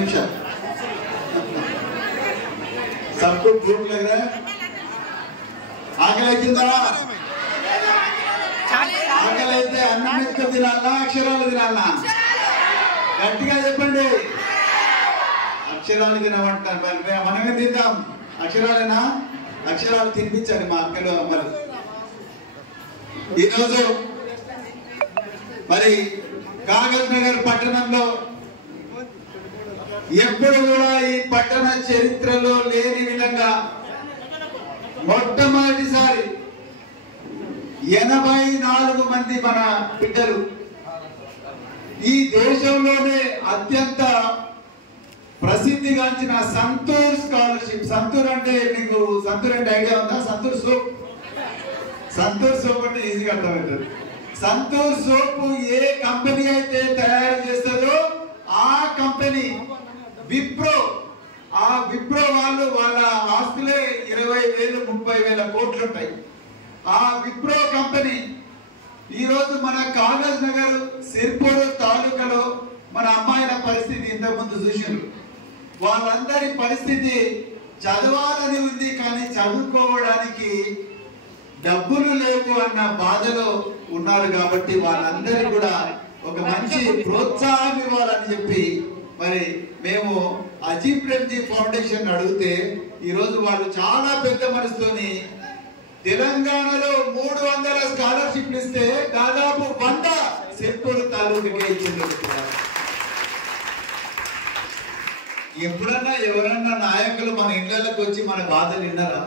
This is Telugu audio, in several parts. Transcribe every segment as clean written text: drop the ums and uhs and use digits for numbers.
निमिषाలు सबको भूख लग रहा है ఆకలితుందా ఆకలైతే అన్నం మెతుకు తినాలా అక్షరాలు తినాలా గట్టిగా చెప్పండి అక్షరాలు తినమంటారు మరి మనమే తిందాం అక్షరాలేనా అక్షరాలు తినిపించాలి మా అక్కలు అమ్మలు ఈరోజు మరి కాగజ్ నగర్ పట్టణంలో ఎప్పుడు కూడా ఈ పట్టణ చరిత్రలో లేని విధంగా మొట్టమొదటిసారి 84 మంది మన బిడ్డలు ఈ దేశంలోనే అత్యంత ప్రసిద్ధిగాంచిన సంతూర్ స్కాలర్షిప్ సంతూర్ అంటే మీకు సంతూర్ అంటే ఐడియా ఉందా సంతూర్ సోప్ అంటే ఈజీగా అర్థమవుతుంది సంతూర్ సోప్ ఏ కంపెనీ అయితే తయారు చేస్తుందో ఆ కంపెనీ విప్రో వాళ్ళు వాళ్ళ ఆస్తులే 20,000 30,000 కోట్లు ఉంటాయి ఆ విప్రో కంపెనీ ఈ రోజు మన కాగజ్ నగర్ సిర్పూర్ తాలూకాలో మన అమ్మాయిల పరిస్థితి ఇంతకు ముందు చూసారు వాళ్ళందరి పరిస్థితి చదవాలని ఉంది కానీ చదువుకోవడానికి డబ్బులు లేవు అన్న బాధలో ఉన్నారు కాబట్టి వాళ్ళందరూ కూడా ఒక మంచి ప్రోత్సాహం ఇవ్వాలని చెప్పి మరి మేము అజీబ్ ప్రేమ్జీ ఫౌండేషన్ అడిగితే ఈ రోజు వాళ్ళు చాలా పెద్ద మనసుతోని తెలంగాణలో 300 స్కాలర్షిప్లు ఇస్తే దాదాపు 100 సిర్పూర్ తాలూకాకే ఇచ్చింది ఎప్పుడన్నా ఎవరన్నా నాయకులు మన ఇళ్లకు వచ్చి మన బాధలు విన్నారా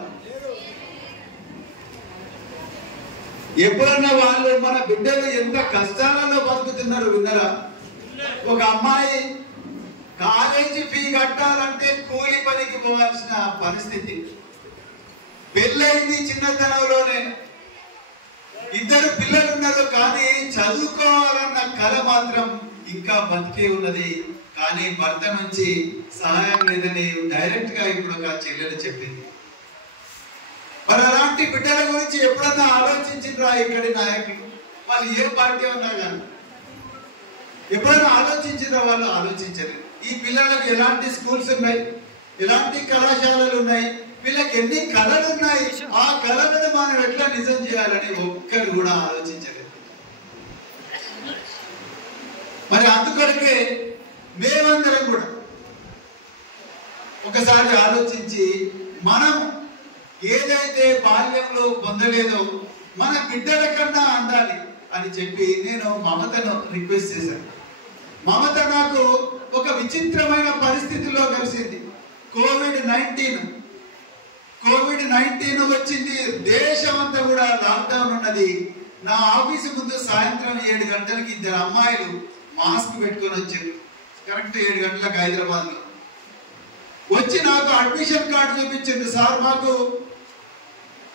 ఎప్పుడన్నా వాళ్ళు మన బిడ్డలు ఎంత కష్టాలలో బతుకుతున్నారు విన్నారా ఒక అమ్మాయి కాలేజీ ఫీ కట్టాలంటే కూలి పనికి పోవాల్సిన పరిస్థితి పెళ్ళైంది చిన్నతనంలోనే 2 పిల్లలు ఉన్నారు కానీ చదువుకోవాలన్న కళ మాత్రం ఇంకా బతికే ఉన్నది కానీ భర్త నుంచి సహాయం లేదని డైరెక్ట్ గా ఇప్పుడు ఒక చెల్లెలు చెప్పింది మరి అలాంటి బిడ్డల గురించి ఎప్పుడన్నా ఆలోచించిండ్రా ఇక్కడి నాయకులు వాళ్ళు ఏ పార్టీ ఉన్నా కానీ ఎప్పుడైనా ఆలోచించిండ్రా వాళ్ళు ఆలోచించలేదు ఈ పిల్లలకు ఎలాంటి స్కూల్స్ ఉన్నాయి ఎలాంటి కళాశాలలు ఉన్నాయి వీళ్ళకి ఎన్ని కళలు ఉన్నాయి ఆ కళలను మనం ఎట్లా నిజం చేయాలని ఒక్కరు కూడా ఆలోచించలేదు మరి అందుకొరకే మేమందరం కూడా ఒకసారి ఆలోచించి మనం ఏదైతే బాల్యంలో పొందలేదో మన బిడ్డల కన్నా అందాలి అని చెప్పి నేను మమతను రిక్వెస్ట్ చేశాను మమత నాకు ఒక విచిత్రమైన పరిస్థితిలో కలిసింది కోవిడ్-19 వచ్చింది దేశం అంతా కూడా లాక్డౌన్ ఉన్నది నా ఆఫీసు ముందు సాయంత్రం 7 గంటలకి 2 అమ్మాయిలు మాస్క్ పెట్టుకొని వచ్చారు కరెక్ట్ 7 గంటలకు హైదరాబాద్ లో వచ్చి నాకు అడ్మిషన్ కార్డు చూపించింది సార్ మాకు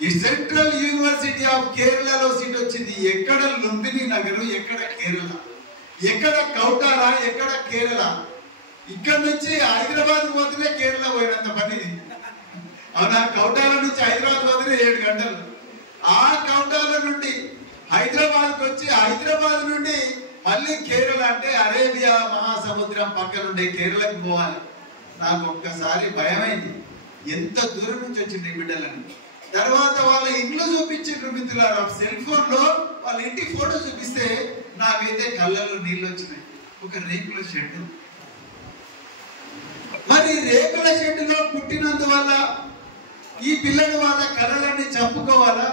ఈ సెంట్రల్ యూనివర్సిటీ ఆఫ్ కేరళలో సీట్ వచ్చింది ఎక్కడ లుంబిని నగర్ ఎక్కడ కేరళ ఎక్కడ కౌటాల ఎక్కడ కేరళ ఇక్కడ నుంచి హైదరాబాద్ పోతేనే కేరళ పోయినంత పని అవునా కౌటాల నుంచి హైదరాబాద్ పోతేనే 7 గంటలు ఆ కౌటాల నుండి హైదరాబాద్కి వచ్చి హైదరాబాద్ నుండి మళ్ళీ కేరళ అంటే అరేబియా మహాసముద్రం పక్కన ఉండే కేరళకు పోవాలి నాకు ఒక్కసారి భయమైంది ఎంత దూరం నుంచి వచ్చింది బిడ్డలని తర్వాత వాళ్ళ ఇంట్లో చూపించారు మిత్రులారా సెల్ ఫోన్ లో వాళ్ళ ఇంటి ఫోటో చూపిస్తే నాకైతే కళ్ళలో నీళ్ళు వచ్చినాయి ఒక రేకుల షెడ్ మరి రేకుల షెడ్లో పుట్టినందువల్ల ఈ పిల్లలు వాళ్ళ కళలన్నీ చంపుకోవాలా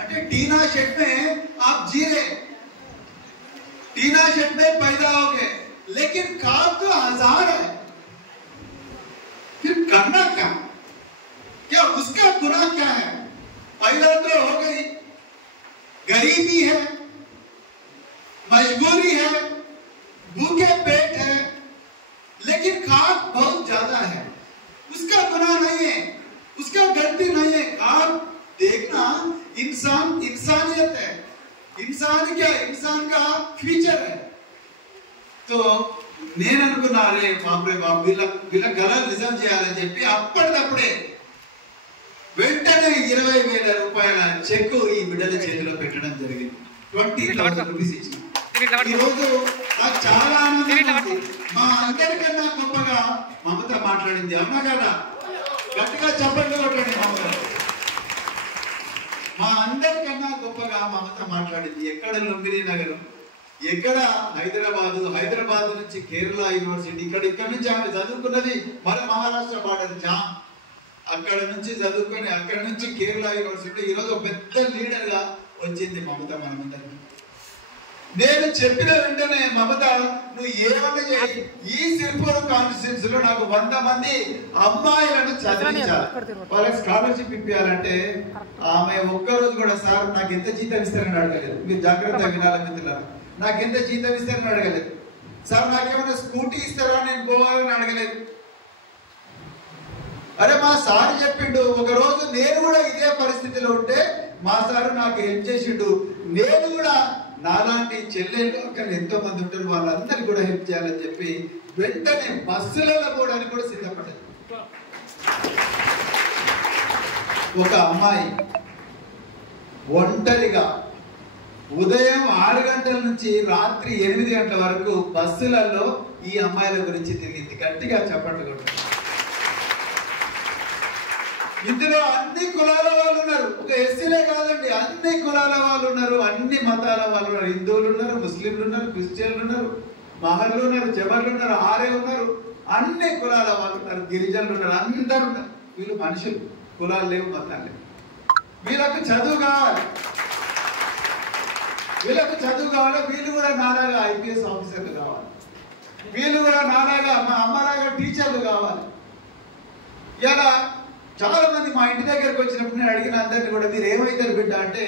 అంటే टीना शेड में आप जी रहे टीना शेड में पैदा हो गए लेकिन ख्वाब तो 1000 है फिर करना क्या उसका गुनाह क्या है पैदा तो हो गई गरीबी है मजबूरी है भूखे पेट है लेकिन ख्वाब बहुत ज्यादा है उसका गुनाह नहीं है उसका गलती नहीं है ख्वाब देखना इंसान इंसानियत है इंसान क्या इंसान का फ्यूचर है तो నేను అనుకున్నా రే బాబే బాబు వీళ్ళ గలలు నిజం చేయాలని చెప్పి అప్పటికప్పుడే వెంటనే 20,000 రూపాయల చెక్ ఈ బిడ్డల చేతిలో పెట్టడం జరిగింది 20,000 రూపీస్ ఇచ్చిన ఈరోజు నాకు చాలా ఆనందంగా ఉంది. మా అందరికన్నా గొప్పగా మమత మాట్లాడింది, అవునా కదా? గట్టిగా చప్పట్లు కొట్టండి. మమత మా అందరికన్నా గొప్పగా మమత మాట్లాడింది. ఎక్కడ లుంబిని నగరం, ఎక్కడ హైదరాబాద్ నుంచి కేరళ యూనివర్సిటీ, ఇక్కడ నుంచి ఆమె చదువుకున్నది మన మహారాష్ట్ర బార్డర్ జామ్. అక్కడ నుంచి చదువుకొని అక్కడ నుంచి కేరళ యూనివర్సిటీ ఈరోజు పెద్ద లీడర్ గా వచ్చింది మమత మనమందరికి. నేను చెప్పిన వెంటనే మమత నువ్వు ఏమన్నా చేయి, ఈ సిరిపురం కాన్స్టిట్యూన్సీ లో నాకు 100 మంది అమ్మాయిలను చదివించాలి, వాళ్ళకి స్కాలర్షిప్ ఇప్పించాలంటే ఆమె ఒక్కరోజు కూడా సార్ నాకు ఎంత జీతం ఇస్తారని అడగలేదు. మీరు జాగ్రత్తగా వినాలి మిత్రులారా, నాకు ఎంత జీతం ఇస్తారని అడగలేదు. సార్ నాకేమైనా స్కూటీ ఇస్తారా నేను పోవాలని అడగలేదు. అరే మా సార్ చెప్పిండు, ఒక రోజు నేను కూడా ఇదే పరిస్థితిలో ఉంటే మా సారు నాకు హెల్ప్ చేసిండు. నేను కూడా నాలాంటి చెల్లెళ్ళు అక్కడ ఎంతో మంది ఉంటారు, వాళ్ళందరికీ కూడా హెల్ప్ చేయాలని చెప్పి వెంటనే బస్సులలో పోవడానికి కూడా సిద్ధపడ్డారు. ఒక అమ్మాయి ఒంటరిగా ఉదయం 6 గంటల నుంచి రాత్రి 8 గంటల వరకు బస్సులలో ఈ అమ్మాయిల గురించి తిరిగింది. గట్టిగా చెప్పండి కూడా. ఇందులో అన్ని కులాల వాళ్ళు ఉన్నారు, ఒక ఎస్సీలే కాదండి, అన్ని కులాల వాళ్ళు ఉన్నారు, అన్ని మతాల వాళ్ళు ఉన్నారు. హిందువులు ఉన్నారు, ముస్లింలు ఉన్నారు, క్రిస్టియన్లు ఉన్నారు, మహర్లు ఉన్నారు, జబర్లు ఉన్నారు, ఆరే ఉన్నారు, అన్ని కులాల వాళ్ళు ఉన్నారు, గిరిజనులు ఉన్నారు, అందరు ఉన్నారు. వీళ్ళు మనుషులు, కులాలు లేవు, మతాలు లేవు. వీళ్ళకు చదువు కావాలి, వీళ్ళు కూడా నాలాగా ఐపీఎస్ ఆఫీసర్లు కావాలి, వీళ్ళు కూడా నాలాగా మా అమ్మలాగా టీచర్లు కావాలి. ఇలా చాలా మంది మా ఇంటి దగ్గరకు వచ్చినప్పుడు నేను అడిగిన అందరినీ కూడా మీరు ఏమవుతారు బిడ్డ అంటే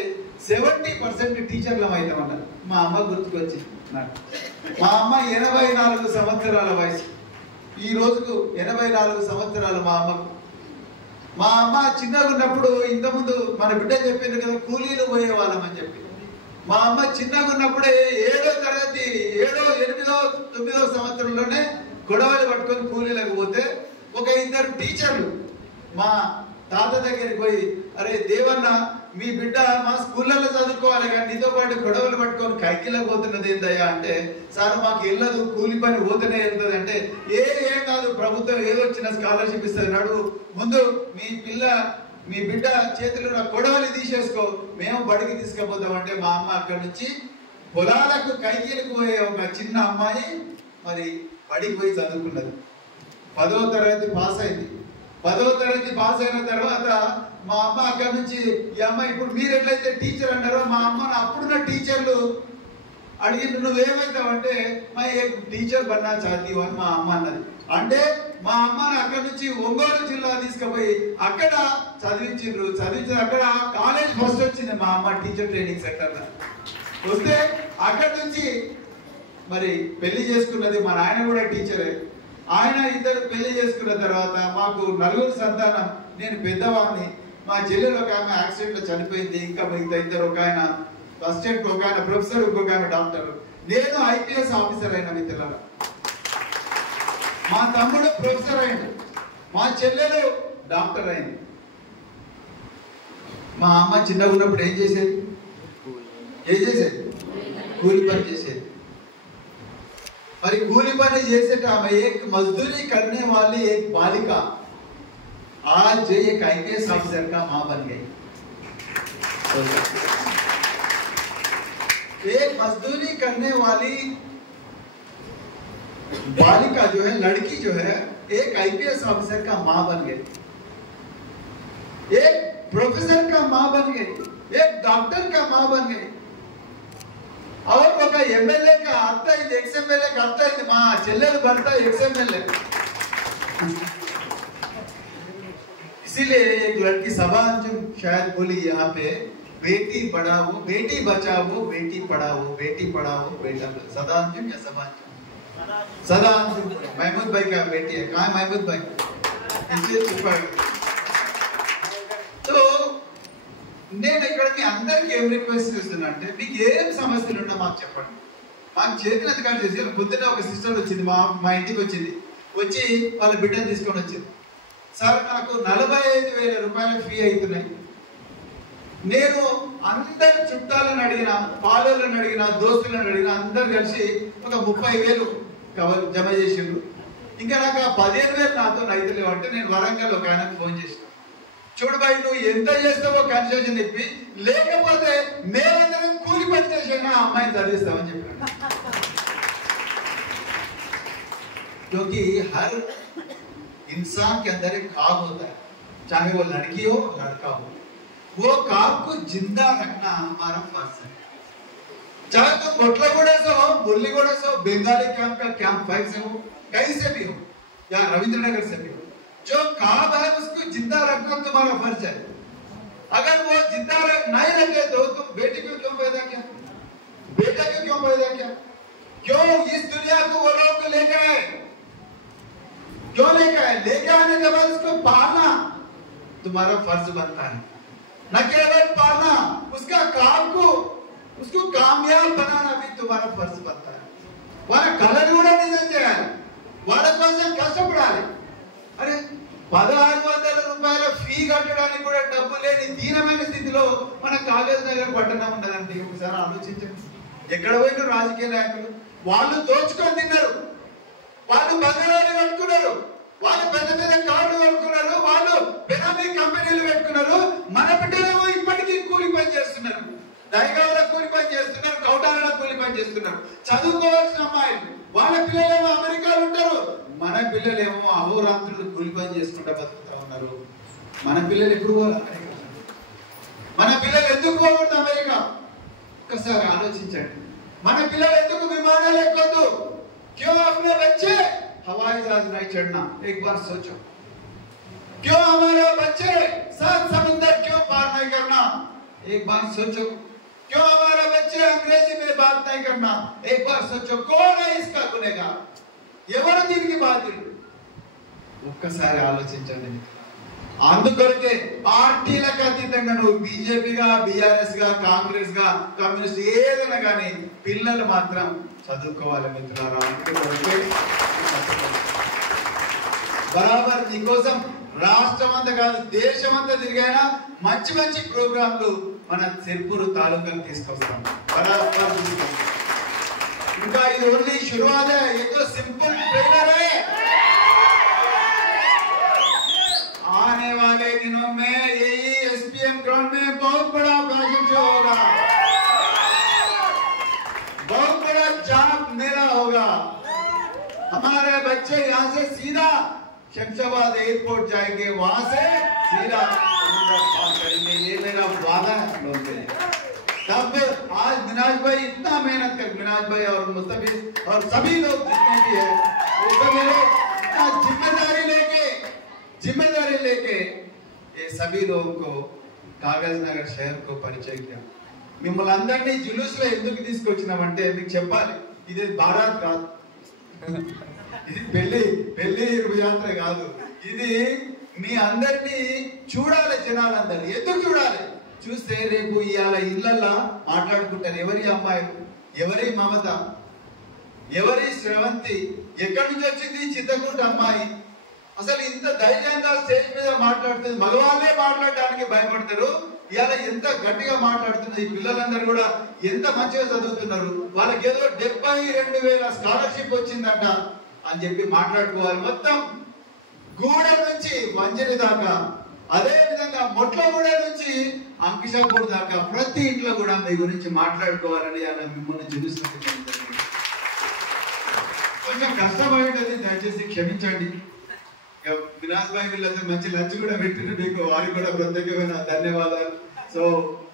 70% టీచర్లు అవుతామన్నారు. మా అమ్మ గుర్తుకొచ్చింది నాకు. మా అమ్మ 84 సంవత్సరాల వయసు, ఈ రోజుకు 84 సంవత్సరాలు మా అమ్మకు. మా అమ్మ చిన్నగా ఉన్నప్పుడు ఇంతకుముందు మన బిడ్డ చెప్పింది కదా కూలీలు పోయేవాళ్ళం అని చెప్పి. మా అమ్మ చిన్నగా ఉన్నప్పుడే 7వ తరగతి 7వ 8వ 9వ సంవత్సరంలోనే గొడవలు పట్టుకొని కూలీలకు పోతే ఒక 2 టీచర్లు మా తాత దగ్గరికి పోయి, అరే దేవన్న మీ బిడ్డ మా స్కూళ్ళలో చదువుకోవాలి కానీ నీతో పాటు గొడవలు పట్టుకొని కైకిలకు పోతున్నది ఏందయ్యా అంటే, సార్ మాకు వెళ్ళదు, కూలి పని పోతేనే వెళ్తుంది అంటే, ఏం కాదు ప్రభుత్వం ఏదో వచ్చిన స్కాలర్షిప్ ఇస్తుంది, నడువు ముందు మీ బిడ్డ చేతిలో ఉన్న గొడవలు తీసేసుకో, మేము బడికి తీసుకుపోతాం అంటే మా అమ్మ అక్కడి నుంచి పొలాలకు కైకిలకు పోయే ఒక చిన్న అమ్మాయి మరి బడికి పోయి చదువుకున్నది. 10వ తరగతి పాస్ అయింది. 10వ తరగతి పాస్ అయిన తర్వాత మా అమ్మ అక్కడి నుంచి ఈ అమ్మాయి ఇప్పుడు మీరు ఎట్లయితే టీచర్ అంటారో మా అమ్మను అప్పుడున్న టీచర్లు అడిగింది, నువ్వేమవుతావు అంటే మా టీచర్ బన్నా చాతీ అని మా అమ్మ అన్నది. అంటే మా అమ్మని అక్కడి నుంచి ఒంగోలు జిల్లా తీసుకుపోయి అక్కడ చదివించిన అక్కడ కాలేజ్ ఫస్ట్ వచ్చింది మా అమ్మ టీచర్ ట్రైనింగ్ సెంటర్ లో. వస్తే అక్కడి నుంచి మరి పెళ్లి చేసుకున్నది. మా నాయన కూడా టీచరే. ఆయన 2 పెళ్లి చేసుకున్న తర్వాత మాకు 4 సంతానం. నేను పెద్దవాడిని. మా చెల్లెలు ఒక ఆమె యాక్సిడెంట్ లో చనిపోయింది. ఇంకా మిగతా 2, ఒక ఆయన అసిస్టెంట్, ఒక ఆయన ప్రొఫెసర్, ఇంకొక ఆయన డాక్టర్. నేను ఐపీఎస్ ఆఫీసర్ అయిన మిత్రులారా. మా తమ్ముడు ప్రొఫెసర్ అయింది, మా చెల్లెలు డాక్టర్ అయింది. మా అమ్మ చిన్నగా ఉన్నప్పుడు ఏం చేసేది? కూలి పని చేసేది. మరి కూలి పని చేసేట ఆమె एक मजदूरी करने वाली एक बालिका आज एक आईपीएस ऑफिसर का मां बन गई। एक मजदूरी करने वाली बालिका जो है, लड़की जो है, एक आईपीएस ऑफिसर का मां बन गई, एक प्रोफेसर का मां बन गई, एक डॉक्टर का मां बन गई, और ఒక ఎమ్మెల్యే का అత్త ఇది, ఎక్స్ ఎమ్మెల్యే का అత్త ఇది, మా చెల్లెలు భర్త ఎక్స్ ఎమ్మెల్యే। इसीलिए एक लड़की सभांजुम शायद बोली यहाँ पे, बेटी पढ़ाओ बेटी बचाओ बेटी पढ़ाओ बेटी पढ़ाओ बेटा। सदांजुम या सदांजुम महमूद भाई का बेटी है। कहाँ है महमूद भाई? तो నేను ఇక్కడ మీ అందరికి ఏం రిక్వెస్ట్ చేస్తున్నా అంటే, మీకు ఏం సమస్యలు ఉన్నా మాకు చెప్పండి. మాకు చేతినంత కానీ చేసి పొద్దున్న ఒక సిస్టర్ వచ్చింది, మా ఇంటికి వచ్చింది. వచ్చి వాళ్ళ బిడ్డను తీసుకొని వచ్చింది. సార్ నాకు 45,000 రూపాయలు ఫీ అవుతున్నాయి, నేను అందరు చుట్టాలను అడిగిన, పాలలను అడిగిన, దోస్తులను అడిగిన, అందరు కలిసి ఒక 30,000 జమ చేసిండ్రు. ఇంకా నాకు ఆ 15,000 నాతో అయితే లేవు. అంటే నేను వరంగల్ ఒక ఆయనకు ఫోన్ చేసిన, చూడు బాయ్ నువ్వు ఎంత చేస్తావో కన్సెషన్ చెప్పి, లేకపోతే మేమందరం కూలి పని చేసినా అమ్మాయిని చదివిస్తామని చెప్పిన. क्योंकि हर इंसान के अंदर एक ख्वाब होता है, चाहे वो लड़की हो लड़का हो, वो ख्वाब को जिंदा रखना हमारा फर्ज है. चाहे तुम बोटलागुड़ा से हो, मुरलीगुड़ा से हो, बंगाली कैंप का कैंप 5 से हो, कहीं से भी हो, या रविंद्रनगर से भी हो, जो ख्वाब है उसको जिंदा रखना तुम्हारा फर्ज है. अगर वो जिंदा नहीं रखे तो तुम बेटी को क्यों पैदा किया, बेटा को क्यों पैदा किया, क्यों इस दुनिया को वो लोग लेके आए, क्यों लेके आए? लेके आने के बाद उसको पालना तुम्हारा फर्ज बनता है. न केवल पालना, उसका काम को उसको कामयाब बनाना भी तुम्हारा फर्ज बनता है. వాళ్ళ కలర్ కూడా నిజం చేయాలి, వాళ్ళ కోసం కష్టపడాలి. అరే 1,600 రూపాయల ఫీ కట్టడానికి కూడా డబ్బు లేని దీనమైన స్థితిలో మన కాగజ్ నగర్ పట్టణం ఉండదండి. ఒకసారి ఆలోచించండి. ఎక్కడ పోయిన రాజకీయ నాయకులు వాళ్ళు దోచుకొని తిన్నారు, వాళ్ళు బంగారాలు కట్టుకున్నారు, వాళ్ళు పెద్ద పెద్ద కార్డు కట్టుకున్నారు, వాళ్ళు బెనామీ కంపెనీలు పెట్టుకున్నారు. మన బిడ్డలేమో ఇప్పటికీ కూలి పని చేస్తున్నారు, దైగాల కూలి పని చేస్తున్నారు, కౌటాల కూలి పని చేస్తున్నారు. చదువుకోవాల్సిన అమ్మాయిలు వాళ్ళ పిల్లలేమో అమెరికాలో ఉంటారు, మన పిల్లలేమో అహోరాత్రులు కూలి పని చేసుకుంటూ బతుకుతా ఉన్నారు. మన పిల్లలు ఎప్పుడు అమెరికా, మన పిల్లలు ఎందుకు పోకూడదు అమెరికా? ఒక్కసారి ఆలోచించండి. మన పిల్లలు ఎందుకు విమానాలు ఎక్కొద్దు? क्यों अपने बच्चे हवाई जहाज नहीं चढ़ना? एक बार सोचो. क्यों हमारे बच्चे 7 समुद्र क्यों पार नहीं करना? एक बार सोचो. क्यों हमारे बच्चे अंग्रेजी में बात नहीं करना? एक बार सोचो. कौन है इसका गुनहगार? ఎవరు దీనికి బాధ్యులు? ఒక్కసారి ఆలోచించండి. అందుకొరకే పార్టీలకు అతీతంగా నువ్వు బీజేపీగా, బీఆర్ఎస్ గా, కాంగ్రెస్ గా, కమ్యూనిస్ట్ ఏదైనా కానీ పిల్లలు మాత్రం చదువుకోవాలి మిత్రులారా. బరాబర్ నీకోసం రాష్ట్రం అంతా కాదు దేశం అంతా తిరిగైనా మంచి మంచి ప్రోగ్రాంలు మన సిర్పూర్ తాలూకాలు తీసుకొస్తాం. బరాబర్ తీసుకొస్తాం. ఇంకా ఇది ఓన్లీ శురువాతే, ఏదో సింపుల్ ట్రైలర్ है. आने वाले दिनों में यही एसपीएम ग्राउंड में बहुत बड़ा फैशन शो होगा, बहुत बड़ा जाम मेला होगा. हमारे बच्चे यहाँ से सीधा शमशाबाद एयरपोर्ट जाएंगे, वहां से सीधा समुद्र पार करेंगे. ये मेरा वादा है हम लोग से. तब आज मिनाज भाई इतना मेहनत कर, मिनाज भाई और मुस्तफिज और सभी लोग जितने भी है, वो सब लोग इतना जिम्मेदारी लेके ये सभी लोगों को कागज नगर शहर को परिचय किया. మిమ్మల్ని అందరినీ జులూస్ లో ఎందుకు తీసుకొచ్చినామంటే మీకు చెప్పాలి, ఇది బారాత్ కాదు, ఇది పెళ్లి యాత్ర కాదు. ఇది మీ అందరినీ చూడాలి. జనాలందరూ ఎందుకు చూడాలి? చూస్తే రేపు ఇవాళ ఇళ్లల్లా మాట్లాడుకుంటారు, ఎవరి అమ్మాయిలు, ఎవరి మమత, ఎవరి శ్రవంతి, ఎక్కడి నుంచి వచ్చింది చిత్తకుంట అమ్మాయి, అసలు ఇంత ధైర్యంగా స్టేజ్ మీద మాట్లాడుతుంది. మగవాళ్ళే మాట్లాడడానికి భయపడతారు, ఇవాళ ఎంత గట్టిగా మాట్లాడుతున్నారు. ఈ పిల్లలందరూ కూడా ఎంత మంచిగా చదువుతున్నారు, వాళ్ళకి ఏదో 72,000 స్కాలర్షిప్ వచ్చిందంట అని చెప్పి మాట్లాడుకోవాలి. మొత్తం గూడెం నుంచి మంజరి దాకా, అదే విధంగా మొట్లగూడ నుంచి అంకిషాపూర్ దాకా ప్రతి ఇంట్లో కూడా మీ గురించి మాట్లాడుకోవాలని అలా మిమ్మల్ని చూపిస్తుంది. కొంచెం కష్టపడేది దయచేసి క్షమించండి. వినాస్ భాయ్ వీళ్ళందరూ మంచి లంచ్ కూడా పెట్టిన మీకు వారికి కూడా ప్రత్యేకమైన ధన్యవాదాలు. సో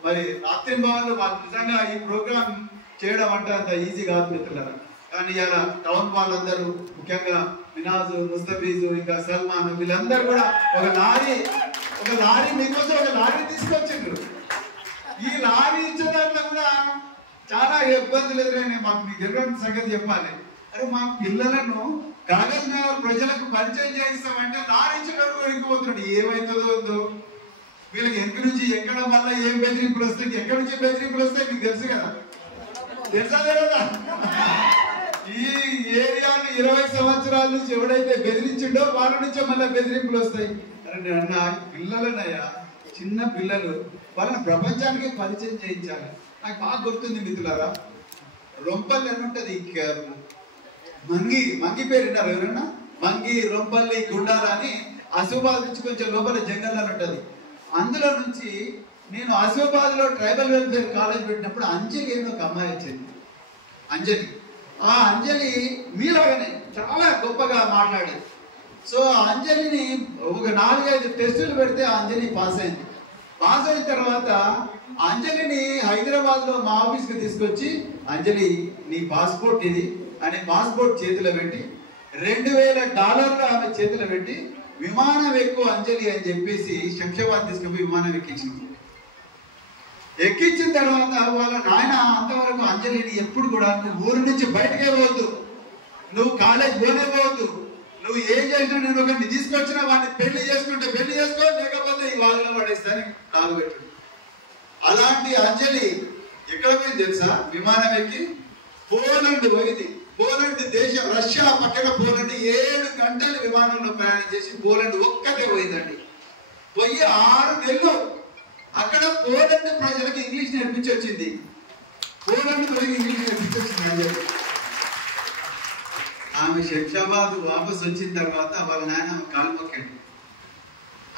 మరి రాత్రి భవన్లో వాళ్ళు నిజంగా ఈ ప్రోగ్రామ్ చేయడం అంటే అంత ఈజీ కాదు మిత్రులారా. కానీ ఇలా టౌన్ వాళ్ళందరూ ముఖ్యంగా వినాజ్, ముస్తఫీజ్, ఇంకా సల్మాన్ వీళ్ళందరూ కూడా ఒక లారీ మీకోసం ఒక లారీ తీసుకొచ్చిండ్రు. ఈ లారీ ఇచ్చే దాంట్లో కూడా చాలా ఇబ్బందులు ఎదురైనాయి మాకు. మీకు ఎటువంటి సంగతి చెప్పాలి, అరే మా పిల్లలను కాగజ్ నగర్ ప్రజలకు పరిచయం చేయిస్తామంటే లారీ ఇచ్చేటప్పుడు ఎక్కిపోతున్నాడు. ఏమైతుందో వీళ్ళకి ఎక్కడి నుంచి ఎక్కడ వల్ల ఏం బెదిరింపులు వస్తాయి, ఎక్కడి నుంచి బెదిరింపులు వస్తాయి మీకు తెలుసు కదా, తెలుసా లేదా? ఈ ఏరియాను 20 సంవత్సరాల నుంచి ఎవడైతే బెదిరించిండో వాళ్ళ నుంచే మళ్ళీ బెదిరింపులు వస్తాయి. అరే అన్న పిల్లలనయ్యా చిన్న పిల్లలు, వాళ్ళని ప్రపంచానికి పరిచయం చేయించాలి. నాకు బాగా గుర్తుంది మిత్రులారా, రొంపల్లి అని ఉంటుంది, మంగి పేరు విన్నారు ఎవరన్నా? మంగి, రొంపల్లి, గుండాల అని ఆసిఫాబాద్ నుంచి కొంచెం లోపల జంగల్ అని ఉంటుంది. అందులో నుంచి నేను ఆసిఫాబాద్ లో ట్రైబల్ వెల్ఫేర్ కాలేజ్ పెట్టినప్పుడు అంజలి అని ఒక అమ్మాయి వచ్చింది. అంజలి, ఆ అంజలి మీలాగానే చాలా గొప్పగా మాట్లాడేది. సో ఆ అంజలిని ఒక 4-5 టెస్టులు పెడితే ఆ అంజలి పాస్ అయింది. పాస్ అయిన తర్వాత అంజలిని హైదరాబాద్ లో మా ఆఫీస్కి తీసుకొచ్చి, అంజలి నీ పాస్పోర్ట్ ఇది అని పాస్పోర్ట్ చేతిలో పెట్టి $2000 ఆమె చేతిలో పెట్టి విమానం ఎక్కువ అంజలి అని చెప్పేసి శంషాబాద్ తీసుకుపోయి విమానం ఎక్కించిన తర్వాత వాళ్ళ నాయన అంతవరకు అంజలిని ఎప్పుడు కూడా నువ్వు ఊరి నుంచి బయటకే పోవద్దు, నువ్వు కాలేజ్ పోనే పోవద్దు, నువ్వు ఏం చేసినా నేను ఒకరిని తీసుకొచ్చినా వాడిని పెళ్లి చేసుకుంటే పెళ్లి చేసుకో, లేకపోతే ఈ వాళ్ళలో పడేస్తాను కాలు పెట్టు. అలాంటి అంజలి ఎక్కడ పోయింది తెలుసా? విమానం ఎక్కి పోలండ్ పోయింది. పోలండ్ దేశం, రష్యా పక్కన పోలండ్ 7 గంటలు విమానంలో ప్రయాణం చేసి పోలండ్ ఒక్కటే పోయిందండి. పోయి 6 నెలలు అక్కడ పోలండ్ ప్రజలకు ఇంగ్లీష్ నేర్పించి వచ్చింది. పోలండ్ ప్రజలకు ఇంగ్లీష్ నేర్పించి వచ్చింది అంజలి. ఆమె శంషాబాద్ వాపస్ వచ్చిన తర్వాత వాళ్ళ నాయన కాలు మొక్కాడు.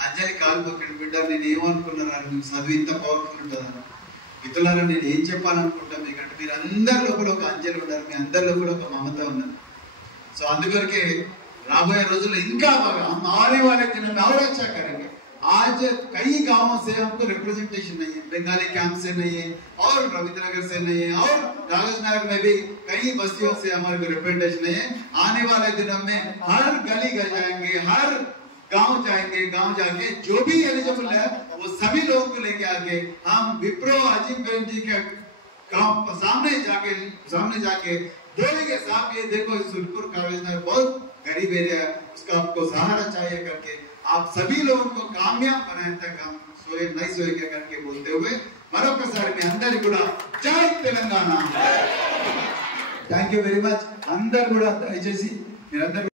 అంజలి కాలు మొక్కాడు, బిడ్డ నేను ఏమనుకున్నారా, నువ్వు చదువు ఇంత పవర్ఫుల్ ఉంటుందా? మిత్రులారా, నేను ఏం చెప్పాలనుకుంటా మీకంటే, మీరు అందరిలో కూడా ఒక అంజలి ఉన్నారు, మీ అందరిలో కూడా ఒక మమత ఉన్నారు. సో అందుకొరకే రాబోయే రోజుల్లో ఇంకా బాగా हमारे वाले दिनों में और अच्छा करेंगे. आज कई गांवों से हमको रिप्रेजेंटेशन नहीं है, बंगाली कैंप से नहीं है और रविंद्रनगर से नहीं है और राजनगर में भी कई बस्तियों से हमारे को रिप्रेजेंटेशन नहीं है. आने वाले दिनों में हर गली गली जाएंगे, हर गांव जाएंगे, गांव जाके जो भी एलिजिबल है वो सभी लोगों को लेके आके हम विप्रो अजीम बेन जी के गांव सामने जाके बोलेंगे, साहब ये देखो सुरपुर कॉलेज में बहुत गरीब एरिया है, उसका आपको सहारा चाहिए करके आप सभी लोगों को कामयाब बनाए तक हम सोए नहीं सोएंगे करके बोलते हुए మరొకసారి మీ అందరి కూడా జై Telangana. Thank you very much. అందరు కూడా దయచేసి మీరందరూ